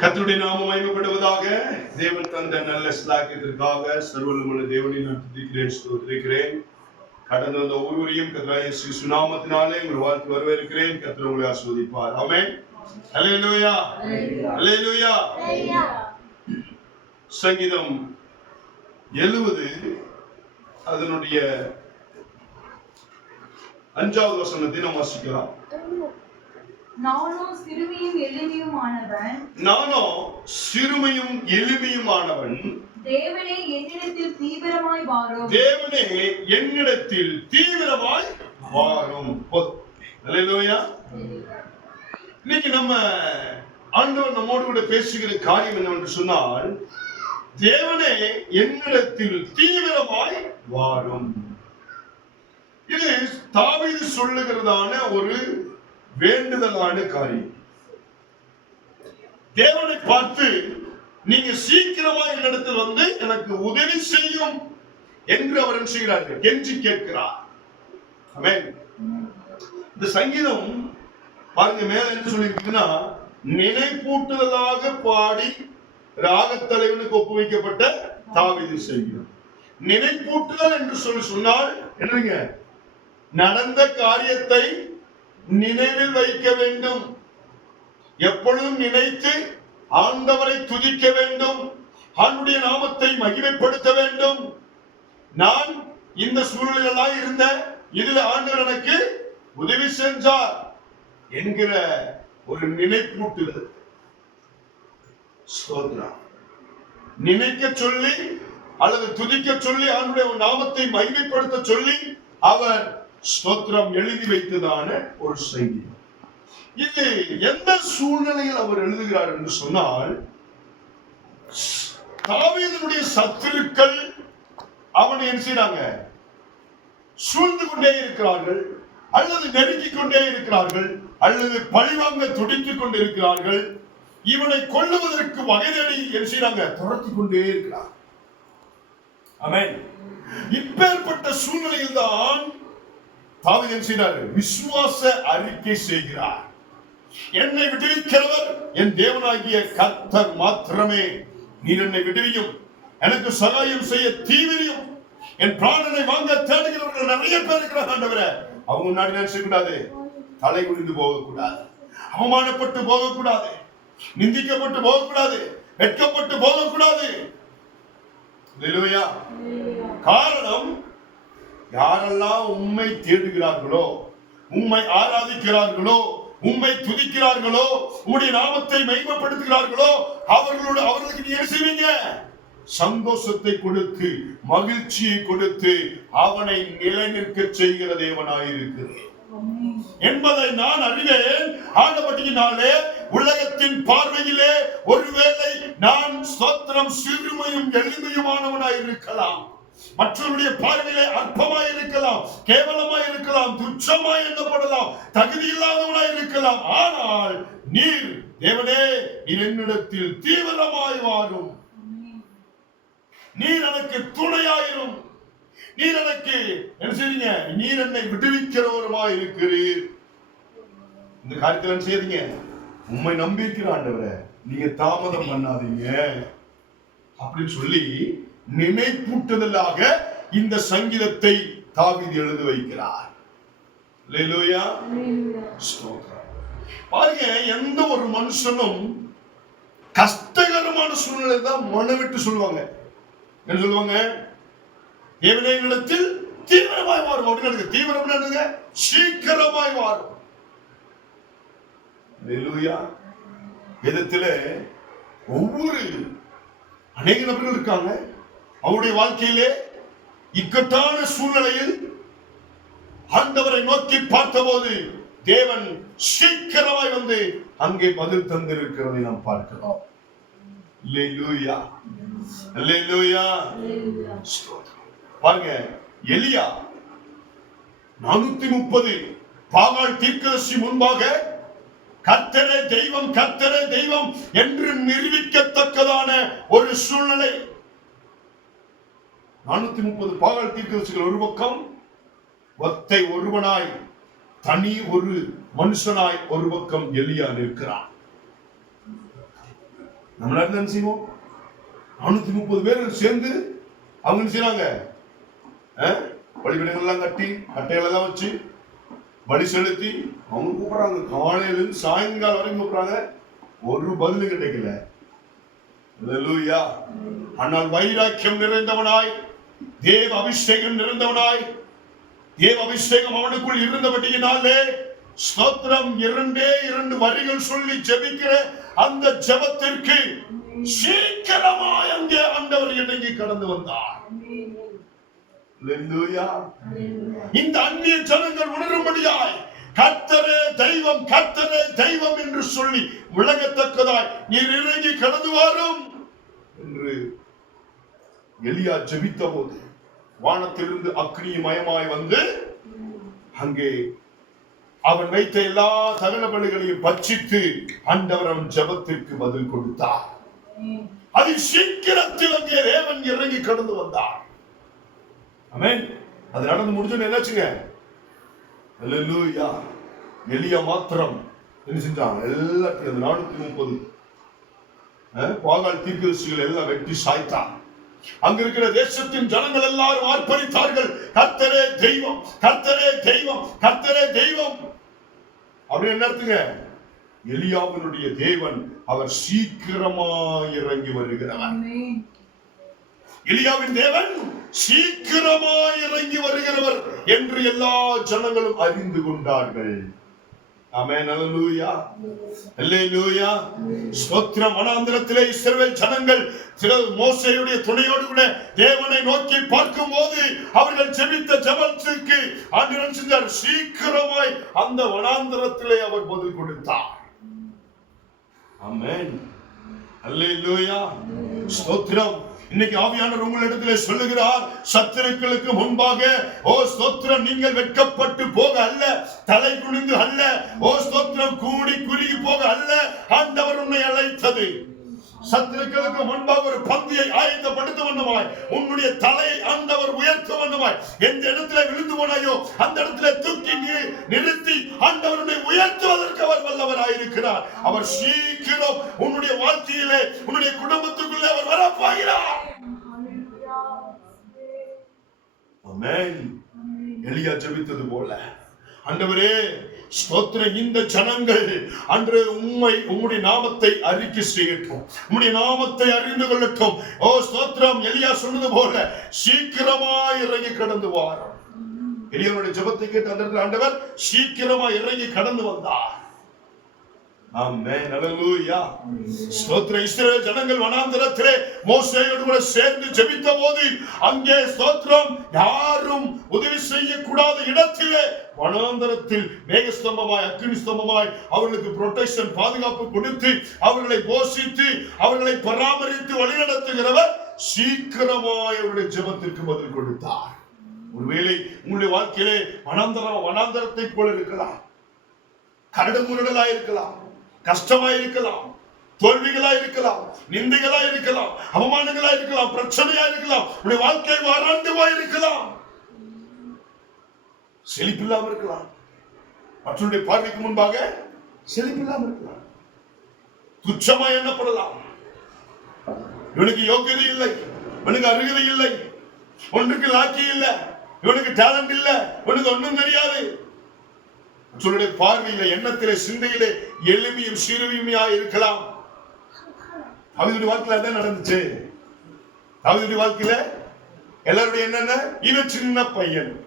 கர்த்தருடைய நாம மயமப்படுவதாக தேவன் தந்த நல்ல ஸ்லாக்கியத்திற்காக சர்வலமுள்ள தேவனை நான் துதிக்கிறேன் ஸ்தோத்திரிக்கிறேன். கடந்த வந்த ஒவ்வொருவரையும் கர்த்தராய ஸ்ரீ சுனாமத்தினாலே உங்கள் வாழ்த்து வரவேற்கிறேன். கத்திர உங்களை ஆஸ்வதிப்பார் ஆமென். அல்லேலூயா அல்லேலூயா சங்கீதம் எழுவது அதனுடைய அஞ்சாவது வசனத்தை நாம் வாசிக்கலாம். நானும் சிறுமியும் எளிமையுமானவன். நானோ சிறுமையும் எளிமையுமானவன். தேவனே என்னிடத்தில் தீவிரமாய் வாரும். தேவனே என்னிடத்தில் தீவிரமாய் வாரும். இன்னைக்கு நம்ம ஆண்டவர் நம்மோடு கூட பேசுகிற காரியம் என்னவென்று சொன்னால் தேவனே என்னிடத்தில் தீவிரமாய் வாரும். இது தாவீது சொல்லுகிறதான ஒரு வேண்டுதலான காரியம். தேவனை பார்த்து நீங்க சீக்கிரமா என்னிடத்தில் வந்து எனக்கு உதவி செய்யும் என்று அவர் என்ன செய்கிறார்கள்? கெஞ்சி கேட்கிறார். இந்த சங்கீதம் பாருங்க மேல என்ன சொல்லியிருக்குன்னா நினைப்பூட்டுதலாக பாடி ராகத்தலைவனுக்கு ஒப்புவிக்கப்பட்ட தாவிதி செய்கிறோம் நினைப்பூட்டுதல் என்று சொல்லி சொன்னால் என்னங்க? நடந்த காரியத்தை நினைவில் வைக்க வேண்டும். எப்பொழுதும் நினைத்து ஆண்டவரை துதிக்க வேண்டும். அவனுடைய நாமத்தை மகிமைப்படுத்த வேண்டும். நான் இந்த சூழ்நிலையெல்லாம் இருந்த. இதுல ஆண்டவர் எனக்கு உதவி செஞ்சார் என்கிற ஒரு நினைப்பூட்டுகிறது ஸ்தோத்ரா நினைக்க சொல்லி அல்லது துதிக்க சொல்லி அவனுடைய நாமத்தை மகிமைப்படுத்த சொல்லி அவர் ஸ்தோத்திரம் எழுதி வைத்ததான ஒரு செய்தி. இது எந்த சூழ்நிலையில் அவர் எழுதுகிறார் என்று சொன்னால் தாவீதனுடைய சத்துருக்கள் அவனை என்ன செய்றாங்க? சூழ்ந்து கொண்டே இருக்கிறார்கள் அல்லது நெருங்கிக் கொண்டே இருக்கிறார்கள் அல்லது பழிவாங்க துடித்துக் கொண்டு இருக்கிறார்கள். இவனை கொள்ளுவதற்கு வகை தேடி என்ன செய்றாங்க? துரத்தி கொண்டே இருக்கிறார். ஆமென். இப்பேற்பட்ட சூழ்நிலையில் தான் தாவீது செய்தார் விசுவாச அறிக்கை செய்கிறார். என்னை விடுவிக்கிறவர் என் தேவனாகிய கர்த்தர் மாத்திரமே. நீர் என்னை விடுவியும். எனக்கு சகாயம் செய்ய தீவிரியும். என் பிராணனை வாங்க தேடுகிறவர்கள் நிறைய பேர் இருக்கிறாங்க தவிர அவங்க முன்னாடி நினைச்சு கூடாது தலை குடிந்து போகக்கூடாது. அவமானப்பட்டு போகக்கூடாது. நிந்திக்கப்பட்டு போகக்கூடாது. வெட்கப்பட்டு போகக்கூடாது. காரணம் யாரெல்லாம் உம்மை தேடுகிறார்களோ உம்மை ஆராதிக்கிறார்களோ உண்மை துதிக்கிறார்களோ உடைய நாமத்தை மைமப்படுத்துகிறார்களோ அவர்களோடு அவர்களுக்கு நீ என்ன செய்வீங்க? சந்தோஷத்தை கொடுத்து மகிழ்ச்சியை கொடுத்து அவனை நிலைநிற்க செய்கிற தேவனாயிருக்கிறேன். என்பதை நான் அறிவேன். ஆனபடியினாலே உலகத்தின் பார்வையிலே ஒருவேளை நான் ஸ்தோத்திரம் சிறுமையும் எளிமையுமானவனாய் இருக்கலாம் மற்றவருடைய பார்வையிலே அற்பமாய் இருக்கலாம் கேவலமாய் இருக்கலாம் துச்சமாய் எண்ணப்படலாம் தகுதி இல்லாதவனாய் இருக்கலாம் ஆனால் நீர் தேவனே நீர் என்னிடத்தில் தீவிரமாய் வாழும் நீர் எனக்கு துணையாயிரும். நீர் எனக்கு என்ன செய்றீங்க? நீர் என்னை விடுவிக்கிறவருமாய் இருக்கிறீர் இந்த காரியத்தில் என்ன செய்றீங்க உண்மை நம்பி ஆண்டவரை நீங்க தாமதம் பண்ணாதீங்க. அப்படின்னு சொல்லி நினைப்பூட்டுதலாக இந்த சங்கீதத்தை தாவீது எழுதி வைக்கிறார். பாருங்க எந்த ஒரு மனுஷனும் கஷ்டகரமான சூழ்நிலை தான் மனம் விட்டு சொல்லுவாங்க. என்ன சொல்லுவாங்க? தேவனையிடத்தில் தீவிரமாய் மாறும் அப்படின்னு. தீவிரம் என்னங்க சீக்கிரமாய் மாறும் விதத்துல ஒவ்வொரு அநேக நபர்கள் இருக்காங்க. அவருடைய வாழ்க்கையிலே இக்கட்டான சூழ்நிலையில் ஆண்டவரை நோக்கி பார்த்தபோது தேவன் சீக்கிரமாய் வந்து அங்கே பதில் தந்திருக்கிறதை நாம் பார்க்கிறோம். பாருங்க எலியா நானூத்தி முப்பது பாகால் தீர்க்கதர்சி முன்பாக கர்த்தரே தெய்வம் கர்த்தரே தெய்வம் என்று நிரூபிக்கத்தக்கதான ஒரு சூழ்நிலை. நானூத்தி முப்பது பாகல் தீர்க்கதரிசிகள் ஒரு பக்கம் ஒத்தை ஒருவனாய் தனி ஒரு மனுஷனாய் ஒரு பக்கம் எலியா நிற்கிறான். நம்மள என்ன செய்வோம்? நானூத்தி முப்பது பேர் சேர்ந்து அவங்க செய்யறாங்க செய்றாங்க? அஹ், பலிபீடங்கள்லாம் கட்டி கட்டைகளெல்லாம் வச்சு பலி செலுத்தி அவங்க கூப்பிடுறாங்க. காலையில இருந்து சாயங்காலம் வரைக்கும் கூப்பிடுறாங்க. ஒரு பதிலு கிடைக்கல. ஆனால் வைராக்கியம் நிறைந்தவனாய் தேவ அபிஷேகம் நிறைந்தவனாய். தேவ அபிஷேகம் அவனுக்குள் இருந்தபடியினாலே ஸ்தோத்திரம் இரண்டே இரண்டு வரிகள் சொல்லி ஜெபிக்கிற அந்த ஜெபத்திற்கு சீக்கிரமாய் அங்கே ஆண்டவர் இறங்கி கடந்து வந்தார். இந்த அந்நிய ஜனங்கள் உணரும்படியாய் கர்த்தரே தெய்வம் கர்த்தரே தெய்வம் என்று சொல்லி விளங்கத்தக்கதாய் நீர் இறங்கி கடந்து வாரும். என்று எலியா ஜெபித்த போது வானத்திலிருந்து அக்னி மயமாய் வந்து அங்கே அவன் வைத்த எல்லா தகன பலிகளையும் பட்சித்து ஆண்டவர் அவன் ஜெபத்திற்கு பதில் கொடுத்தார். அது சீக்கிரத்தில் அங்கே தேவன் இறங்கி கடந்து வந்தார். அமேன் அது நடந்து முடிஞ்சோன்னு என்னாச்சுங்க? அல்லேலூயா எலியா மாத்திரம் என்ன செஞ்சான்? எல்லாத்தையும் நானூத்தி முப்பது பாகால் தீர்க்கதரிசிகள் எல்லாம் வெட்டி சாய்த்தான். அங்க இருக்கிற தேசத்தின் ஜனங்கள் எல்லாரும் ஆர்ப்பரித்தார்கள். கர்த்தரே தெய்வம் கர்த்தரே தெய்வம் கர்த்தரே தெய்வம். அப்படின்னு என்ன எலியாவினுடைய தேவன் அவர் சீக்கிரமாய் இறங்கி வருகிறவர் எலியாவின் தேவன் சீக்கிரமாய் இறங்கி வருகிறவர் என்று எல்லா ஜனங்களும் அறிந்து கொண்டார்கள். ஆமென் அல்லேலூயா அல்லேலூயா ஸ்தோத்திரம் வனாந்திரத்திலே இஸ்ரவேல் ஜனங்கள் சில மோசையுடைய துணையோடு கூட தேவனை நோக்கி பார்க்கும் போது அவர்கள் ஜெபித்த ஜெபத்திற்கு ஆண்டவன் செஞ்சார் சீக்கிரமாய் அந்த வனாந்திரத்திலே அவர் பதில் கொடுத்தார். ஆமென் அல்லேலூயா ஸ்தோத்திரம். இன்னைக்கு ஆவியானவர் உங்களிடத்தில் சொல்லுகிறார் சத்துருக்களுக்கு முன்பாக ஓ ஸ்தோத்திரம் நீங்கள் வெட்கப்பட்டு போக அல்ல தலை குனிந்து அல்ல ஓ ஸ்தோத்திரம் கூடி குறுகி போக அல்ல ஆண்டவர் உன்னை அழைத்தது. சத்துருக்களுக்கு முன்பாக ஒரு பந்தியை ஆயத்தப்படுத்த வண்ணமாய் உன்னுடைய தலையை ஆண்டவர் உயர்த்த வண்ணமாய் எந்த இடத்துல விழுந்து போனாயோ அந்த இடத்துல தூக்கி நிறுத்தி ஆண்டவருடைய உயர்த்துவதற்கு இருக்கிறார். அவர் சீக்கிரம் உன்னுடைய வாழ்க்கையிலே உன்னுடைய குடும்பத்துக்குள்ளே அவர் வரப்போகிறார். எளியா ஜபித்தது போல. அண்டவரே ஸ்தோத்திர இந்த ஜனங்கள் அன்று உண்மை உம்முடைய நாமத்தை அறிக்கை செய்யட்டும். உம்முடைய நாமத்தை அறிந்து கொள்ளட்டும். ஓ ஸ்தோத்திரம். எலியா சொன்னது போல சீக்கிரமாய் இறங்கி கடந்து வாரம் எலியாவுடைய ஜெபத்தை கேட்டு அந்த ஆண்டவர் சீக்கிரமா இறங்கி கடந்து வந்தார் ஆமென் அல்லேலூயா ஸ்தோத்திர இஸ்ரவேல் ஜனங்கள் வனாந்தரத்திலே மோசையோடு கூட சேர்ந்து ஜெபித்த போது அங்கே ஸ்தோத்திரம். யாரும் உதவி செய்யக்கூடாத இடத்திலே வனாந்தரத்தில் மேகஸ்தம்பமாய் அக்னி ஸ்தம்பமாய் அவர்களுக்கு புரொடெக்ஷன் பாதுகாப்பு கொடுத்து அவர்களை போஷித்து அவர்களை பராமரித்து வழிநடத்துகிறவர் சீக்கிரமாய் அவருடைய ஜெபத்திற்கு பதில் கொடுத்தார். ஒருவேளை உங்களுடைய வாழ்க்கையிலே வனாந்தரம் வனாந்தரத்தை போல இருக்கலாம். கரடு முரடலாய் இருக்கலாம். கஷ்டமா இருக்கலாம் தோல்விகளா இருக்கலாம் நிந்தைகளா இருக்கலாம் அவமானங்களா இருக்கலாம் பிரச்சனையா இருக்கலாம் உடைய வாழ்க்கை வறண்டுவா இருக்கலாம் செழிப்பில்லாம இருக்கலாம் மற்றவருடைய பார்வைக்கு முன்பாக செழிப்பில்லாம இருக்கலாம் துச்சமா எண்ணப்படலாம். இவனுக்கு யோகியதை இல்லை இவனுக்கு அருகதை இல்லை ஒன்றுக்கு லாக்கி இல்லை இவனுக்கு டேலண்ட் இல்லை இவனுக்கு ஒன்றும் தெரியாது. சொல்லுடைய பார்வையில எண்ணத்திலே சிந்தையிலே எளிமையும் சிறுமியுமையா இருக்கலாம். அவருடைய வாழ்க்கையில அதான் நடந்துச்சு? அவருடைய வாழ்க்கையில எல்லாருடைய என்னென்ன? இவன் சின்ன பையன்.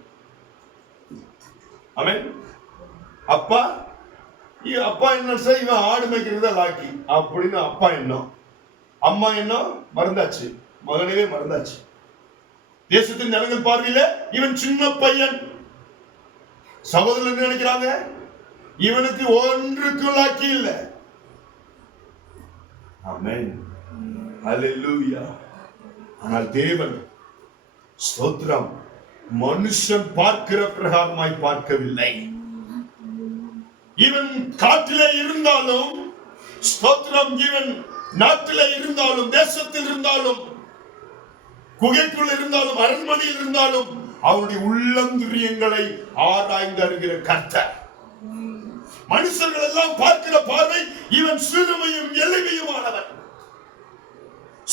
அவன் அப்பா இ- அப்பா என்ன சார்? இவன் ஆடு மேய்க்கிறது லாக்கி அப்படின்னு அப்பா எண்ணம். அம்மா எண்ணம் மறந்தாச்சு. மகனவே மறந்தாச்சு. தேசத்தின் ஜனங்கள் பார்வையில இவன் சின்ன பையன். சகோதரர் நினைக்கிறாங்க? இவனுக்கு ஒன்றுக்கும் லாக்கி இல்லை. ஆனால் தேவன் ஸ்தோத்திரம் மனுஷன் பார்க்கிற பிரகாரமாய் பார்க்கவில்லை. இவன் காட்டிலே இருந்தாலும் ஸ்தோத்திரம் இவன் நாட்டிலே இருந்தாலும் தேசத்தில் இருந்தாலும் குகைக்குள் இருந்தாலும் அரண்மனையில் இருந்தாலும் அவருடைய உள்ளந்துரியங்களை ஆராய்ந்து அறிகிற கர்த்தர். மனுஷர்கள் எல்லாம் பார்க்கிற பார்வை இவன் சிறுமையும் எளிமையுமானவன்.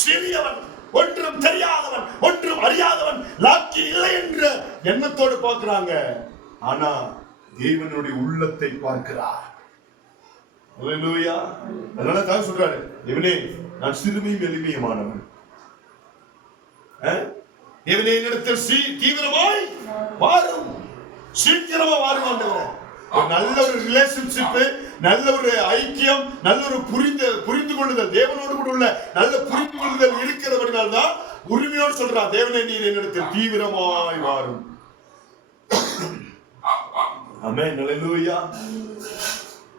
சிறியவன் ஒன்றும் தெரியாதவன் ஒன்றும் அறியாதவன் லாக்கி இல்லை என்ற எண்ணத்தோடு பார்க்கிறாங்க. ஆனா தேவனுடைய உள்ளத்தை பார்க்கிறார். அதனால தான் சொல்றாரு இவனே நான் சிறுமியும் எளிமையுமானவன். அஹ்? இவனே சீ தீவிரமாய் வாரும் சீக்கிரமா வாரும் ஆண்டவரே. நல்ல ஒரு ரிலேஷன்ஷிப் நல்ல ஒரு ஐக்கியம் நல்ல ஒரு புரிந்து புரிந்து கொள்ளுதல் தேவனோடு கூட உள்ள நல்ல புரிந்து கொள்ளுதல் இருக்கிறவர்கள் தான் உரிமையோடு சொல்றான் தேவனை நீர் என்னிடத்தில் தீவிரமாய் வாரும். அமே அல்லேலூயா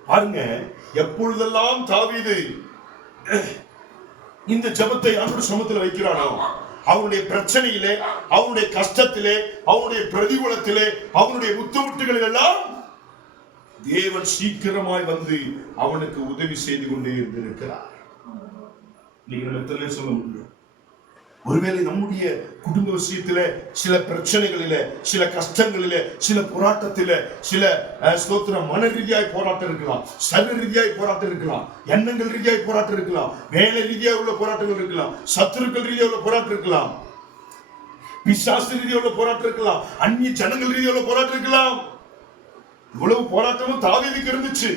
பாருங்க எப்பொழுதெல்லாம் தாவீது இந்த ஜபத்தை அன்று சமத்துல வைக்கிறானோ அவனுடைய பிரச்சனையிலே அவனுடைய கஷ்டத்திலே அவனுடைய பிரதிகூலத்திலே அவனுடைய முத்துமுட்டுகளில் எல்லாம் தேவன் சீக்கிரமாய் வந்து அவனுக்கு உதவி செய்து கொண்டே இருந்திருக்கிறார். நீங்க எத்தனை சொல்ல முடியும் ஒருவேளை நம்முடைய குடும்ப விஷயத்தில சில பிரச்சனைகளில சில கஷ்டங்களில சில போராட்டத்தில சில ஸ்தோத்திரம் மன ரீதியாய் போராட்டம் இருக்கலாம் சரீர ரீதியாய் போராட்டம் இருக்கலாம் எண்ணங்கள் ரீதியாய் போராட்டம் இருக்கலாம் வேலை ரீதியாக உள்ள போராட்டங்கள் இருக்கலாம் சத்துருக்கள் ரீதியாக உள்ள போராட்டம் இருக்கலாம் பிசாசு ரீதியாக உள்ள போராட்டம் இருக்கலாம் அந்நிய ஜனங்கள் ரீதியாக உள்ள போராட்டம் இருக்கலாம். இவ்வளவு போராட்டமும் தாவீதுக்கு இருந்துச்சு.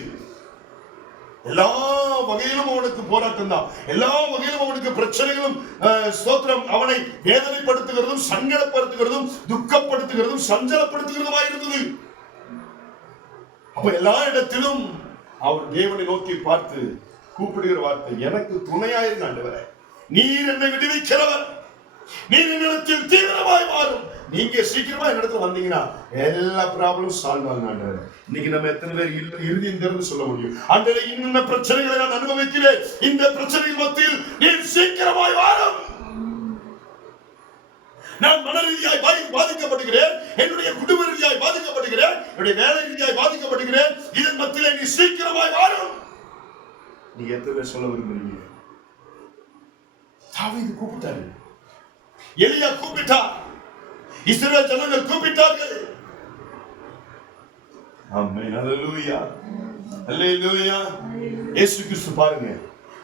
எல்லா வகையிலும் அவனுக்கு போராட்டம் தான். எல்லா வகையிலும் அவனுக்கு பிரச்சனைகளும் அஹ், ஸ்தோத்திரம் அவனை வேதனைப்படுத்துகிறதும் சங்கடப்படுத்துகிறதும் துக்கப்படுத்துகிறதும் சஞ்சலப்படுத்துகிறதுமா இருந்தது. அப்ப எல்லா இடத்திலும் அவர் தேவனை நோக்கி பார்த்து கூப்பிடுகிற வார்த்தை எனக்கு துணையாயிருங்க ஆண்டவரே. நீர் என்னை விடுவிக்கிறவர். நீர் என்னிடத்தில் தீவிரமாய் மாறும். நீங்க சீக்கிரமா என்னிடத்துல வந்தீங்கன்னா எல்லா ப்ராப்ளம் சால்வ் ஆகும் இன்னைக்கு நம்ம எத்தனை பேர் இல்ல இறுதியும் திறந்து சொல்ல முடியும்? அந்த இன்ன பிரச்சனைகளை நான் அனுபவிக்கிறேன். இந்த பிரச்சனைகள் மத்தியில் நீ சீக்கிரமாய் வாரும் நான் மன ரீதியாய் பாதிக்கப்படுகிறேன் என்னுடைய குடும்ப ரீதியாய் பாதிக்கப்படுகிறேன் என்னுடைய வேலை ரீதியாய் பாதிக்கப்படுகிறேன் இதன் மத்தியில் நீ சீக்கிரமாய் வாரும் நீ எத்தனை பேர் சொல்ல விரும்புறீங்க தாவி கூப்பிட்டாரு. எலியா கூப்பிட்டா இஸ்ரேல் ஜனங்கள் கூப்பிட்டார்கள். ஆமென். ஹalleluya. ஹalleluya. இயேசு கிறிஸ்து பாருங்க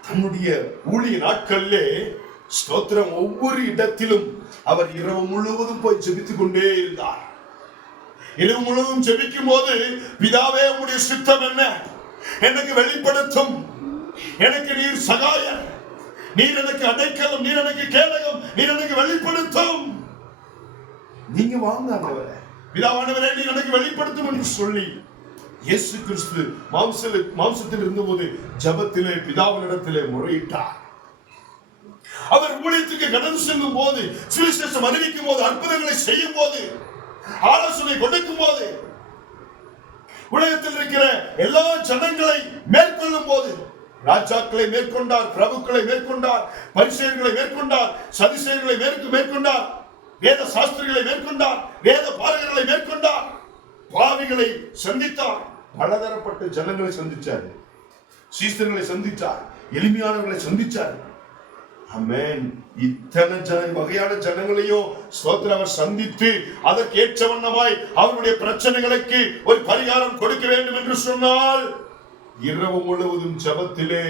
தன்னுடைய ஊழிய நாட்களிலே ஸ்தோத்திரம் ஒவ்வொரு இடத்திலும் அவர் இரவு முழுவதும் போய் ஜெபித்துக் கொண்டே இருந்தார். இரவு முழுவதும் ஜெபிக்கும் போது பிதாவே உங்களுடைய சித்தம் என்ன? எனக்கு வெளிப்படுத்தும். எனக்கு நீர் சகாயர் நீர் எனக்கு அடைக்கலம். நீர் எனக்கு கேடகம். நீர் எனக்கு வெளிப்படுத்தும். நீங்க வாங்க ஆண்டவரே. பிதாவானவரே நீ எனக்கு வெளிப்படுத்தும் என்று சொல்லி இயேசு கிறிஸ்து மாம்சல மாம்சத்தில் இருந்தபோது ஜபத்திலே பிதாவினிடத்திலே முறையிட்டார். அவர் ஊழியத்துக்கு கடந்து செல்லும் போது சுவிசேஷம் அறிவிக்கும் போது அற்புதங்களை செய்யும் போது ஆலோசனை கொடுக்கும் போது உலகத்தில் இருக்கிற எல்லா ஜனங்களை மேற்கொள்ளும் போது ராஜாக்களை மேற்கொண்டார் பிரபுக்களை மேற்கொண்டார் பரிசெயர்களை மேற்கொண்டார் சதிசெயர்களை மேற்கு மேற்கொண்டார் வேத சாஸ்திரிகளை மேற்கொண்டார் வேத பாலகர்களை மேற்கொண்டார். பாவிகளை சந்தித்தார். பலதரப்பட்ட ஜனங்களை சந்திச்சார். சீஸ்தர்களை சந்தித்தார் எளிமையானவர்களை சந்திச்சார். அமேன் இத்தனை ஜன வகையான ஜனங்களையும் ஸ்தோத்திரம் அவர் சந்தித்து அதற்கேற்ற வண்ணமாய் அவருடைய பிரச்சனைகளுக்கு ஒரு பரிகாரம் கொடுக்க வேண்டும் என்று சொன்னால் இரவு முழுவதும் ஜபத்திலே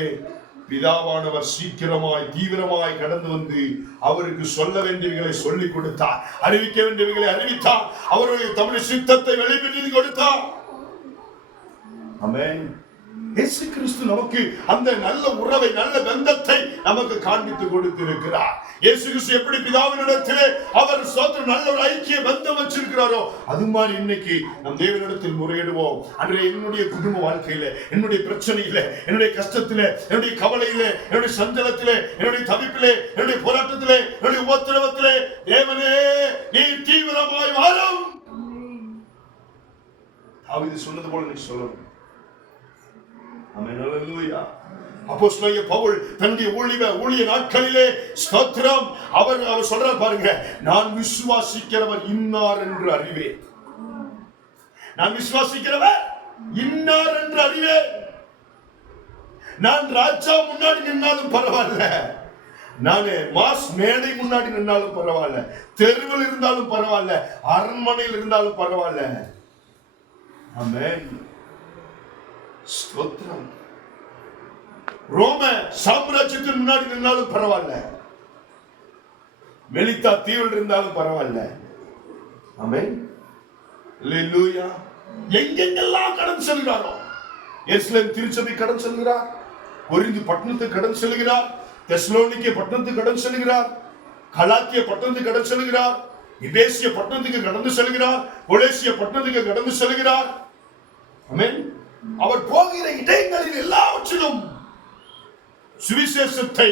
பிதாவானவர் சீக்கிரமாய் தீவிரமாய் கடந்து வந்து அவருக்கு சொல்ல வேண்டியவைகளை சொல்லிக் கொடுத்தார். அறிவிக்க வேண்டியவைகளை அறிவித்தார். அவருடைய தமிழ் சித்தத்தை வெளிப்படுத்தி கொடுத்தார். அமேன் இயேசு கிறிஸ்து நமக்கு அந்த நல்ல உறவை நல்ல பந்தத்தை நமக்கு காண்பித்து கொடுத்திருக்கிறார். இயேசு கிறிஸ்து எப்படி பிதாவினிடத்திலே அவர் சோத்திர நல்ல ஒரு ஐக்கிய பந்தம் வச்சிருக்கிறாரோ அது மாதிரி இன்னைக்கு நம் தேவனிடத்தில் முறையிடுவோம். அன்றைய என்னுடைய குடும்ப வாழ்க்கையில என்னுடைய பிரச்சனையில என்னுடைய கஷ்டத்திலே என்னுடைய கவலையிலே என்னுடைய சஞ்சலத்திலே என்னுடைய தவிப்பிலே என்னுடைய போராட்டத்திலே என்னுடைய உபத்திரவத்திலே தேவனே நீ தீவிரமாய் வாரும் தாவீது சொன்னது போல நீ சொல்லணும். அப்போஸ்தலனாகிய பவுல் தன்னுடைய ஊழிய ஊழிய நாட்களிலே ஸ்தோத்திரம். அவர் அவர் சொல்றார் பாருங்க நான் விசுவாசிக்கிறவர் இன்னார் என்று அறிவேன். நான் விசுவாசிக்கிறவர் இன்னார் என்று அறிவேன். நான் ராஜா முன்னாடி நின்னாலும் பரவாயில்ல. நானு மாஸ் மேடை முன்னாடி நின்னாலும் பரவாயில்ல. தெருவில் இருந்தாலும் பரவாயில்ல. அரண்மனையில் இருந்தாலும் பரவாயில்ல. ஆமென் ஸ்தோத்திரம். ரோம சாம்ராஜ்யத்தின் முன்னாடி நின்னாலும் பரவாயில்ல. மெலித்தா தீவில் இருந்தாலும் பரவாயில்ல. ஆமென். லூயா எங்கெங்கெல்லாம் கடன் செல்கிறாரோ? எஸ்லேம் திருச்சபை கடன் செல்கிறார். கொரிந்து பட்டணத்துக்கு கடன் செல்கிறார். தெஸ்லோனிக்கே பட்டணத்துக்கு கடன் செல்கிறார். கலாத்திய பட்டணத்துக்கு கடன் செல்கிறார். இபேசிய பட்டணத்துக்கு கடந்து செல்கிறார். கொலேசிய பட்டணத்துக்கு கடந்து செல்கிறார். அமேன் அவர் போகிற இடங்களில் எல்லாவற்றிலும் சுவிசேஷத்தை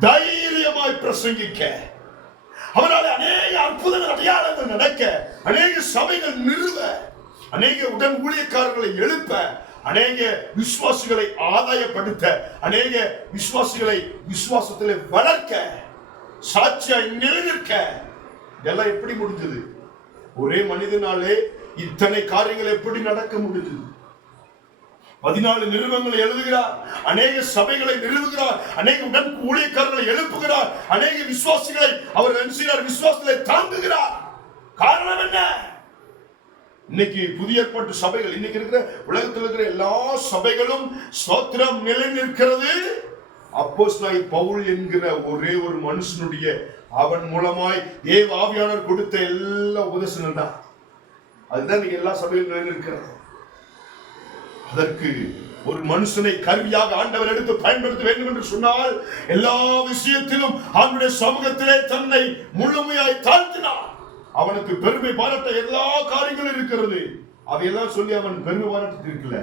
தைரியமாய் பிரசங்கிக்க. அவரால் அநேக அற்புத அடையாளங்கள் நடக்க அநேக சபைகள் நிறுவ அநேக உடன் ஊழியக்காரர்களை எழுப்ப அநேக விசுவாசிகளை ஆதாயப்படுத்த அநேக விசுவாசிகளை விசுவாசத்தில் வளர்க்க சாட்சியாய் நிலைநிற்க. இதெல்லாம் எப்படி முடிஞ்சது? ஒரே மனிதனாலே இத்தனை காரியங்கள் எப்படி நடக்க முடிஞ்சது? பதினாலு நிறுவனங்களை எழுதுகிறார் அநேக சபைகளை நிறுவுகிறார் அநேக உடன் ஊழியக்காரர்களை எழுப்புகிறார் அநேக விசுவாசிகளை அவர் என்ன செய்கிறார்? விசுவாசத்தை தாங்குகிறார். காரணம் என்ன? இன்னைக்கு புதிய ஏற்பாட்டு சபைகள் இன்னைக்கு இருக்கிற உலகத்தில் இருக்கிற எல்லா சபைகளும் ஸ்தோத்திரம் நிலை நிற்கிறது அப்போஸ்தலனாகிய பவுல் என்கிற ஒரே ஒரு மனுஷனுடைய அவன் மூலமாய் தேவ ஆவியானவர் கொடுத்த எல்லா உபதேசங்கள் தான். அதுதான் இன்னைக்கு எல்லா சபையிலும் நிலை நிற்கிறது அதற்கு ஒரு மனுஷனை கருவியாக ஆண்டவர் எடுத்து பயன்படுத்த வேண்டும் என்று சொன்னால் எல்லா விஷயத்திலும் அவனுடைய சமூகத்திலே தன்னை முழுமையாய் தாழ்த்தினான். அவனுக்கு பெருமை பாராட்ட எல்லா காரியங்களும் இருக்கிறது. அதையெல்லாம் சொல்லி அவன் பெருமை பாராட்டு இருக்கல.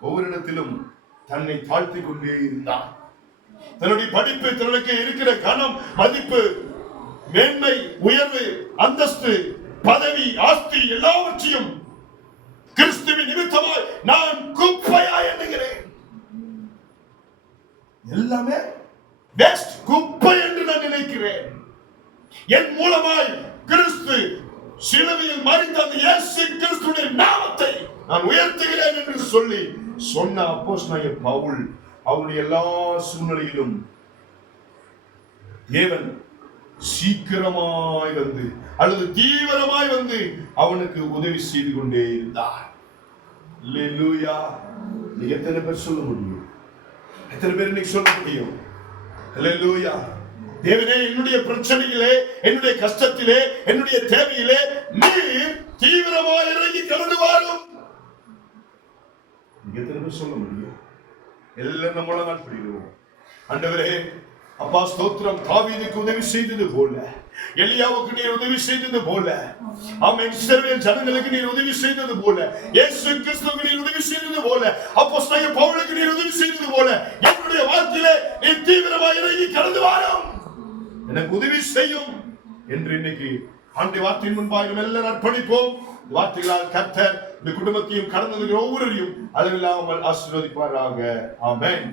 ஒவ்வொரு இடத்திலும் தன்னை தாழ்த்தி கொண்டே இருந்தான். தன்னுடைய படிப்பு தன்னுக்கு இருக்கிற கணம் மதிப்பு மேன்மை உயர்வு அந்தஸ்து பதவி ஆஸ்தி எல்லாவற்றையும் கிறிஸ்துவின் நிமித்தமாய் நான் குப்பையா எண்ணுகிறேன். எல்லாமே வேஸ்ட் குப்பை என்று நான் நினைக்கிறேன். என் மூலமாய் கிறிஸ்து சிலுவையில் மறைந்த அந்த இயேசு கிறிஸ்துடைய நாமத்தை நான் உயர்த்துகிறேன் என்று சொல்லி சொன்ன அப்போஸ்தலனாகிய பவுல் அவருடைய எல்லா சூழ்நிலையிலும் தேவன் சீக்கிரமாய் வந்து அல்லது தீவிரமாய் வந்து அவனுக்கு உதவி செய்து கொண்டே இருந்தார். அல்லேலூயா நீ எத்தனை பேர் சொல்ல முடியும்? எத்தனை பேர் இன்னைக்கு சொல்ல முடியும்? லூயா தேவனே என்னுடைய பிரச்சனையிலே என்னுடைய கஷ்டத்திலே என்னுடைய தேவையிலே நீர் தீவிரமா இறங்கி கலந்து வாரும் எத்தனை பேர் சொல்ல முடியும்? எல்லாம் நம்மள தான் பிடிக்கிறோம். ஆண்டவரே அப்பா ஸ்தோத்திரம். தாவீதுக்கு உதவி செய்தது போல. எலியாவுக்கு நீர் உதவி செய்தது போல. ஆமென். இஸ்ரவேல் ஜனங்களுக்கு நீர் உதவி செய்தது போல. இயேசு கிறிஸ்துவுக்கு நீர் உதவி செய்தது போல. அப்போஸ்தலனாகிய பவுலுக்கு நீர் உதவி செய்தது போல. என்னுடைய வாழ்க்கையிலே நீ தீவிரமாக இறங்கி கடந்து வாரும். எனக்கு உதவி செய்யும் என்று இன்னைக்கு ஆண்டு வார்த்தையின் முன்பாக நாம் எல்லாரும் அர்ப்பணிப்போம். இந்த வார்த்தைகளால் கர்த்தர் இந்த குடும்பத்தையும் கடந்து ஒவ்வொருவரையும் அளவில்லாமல் ஆசீர்வதிப்பாராக. ஆமேன்.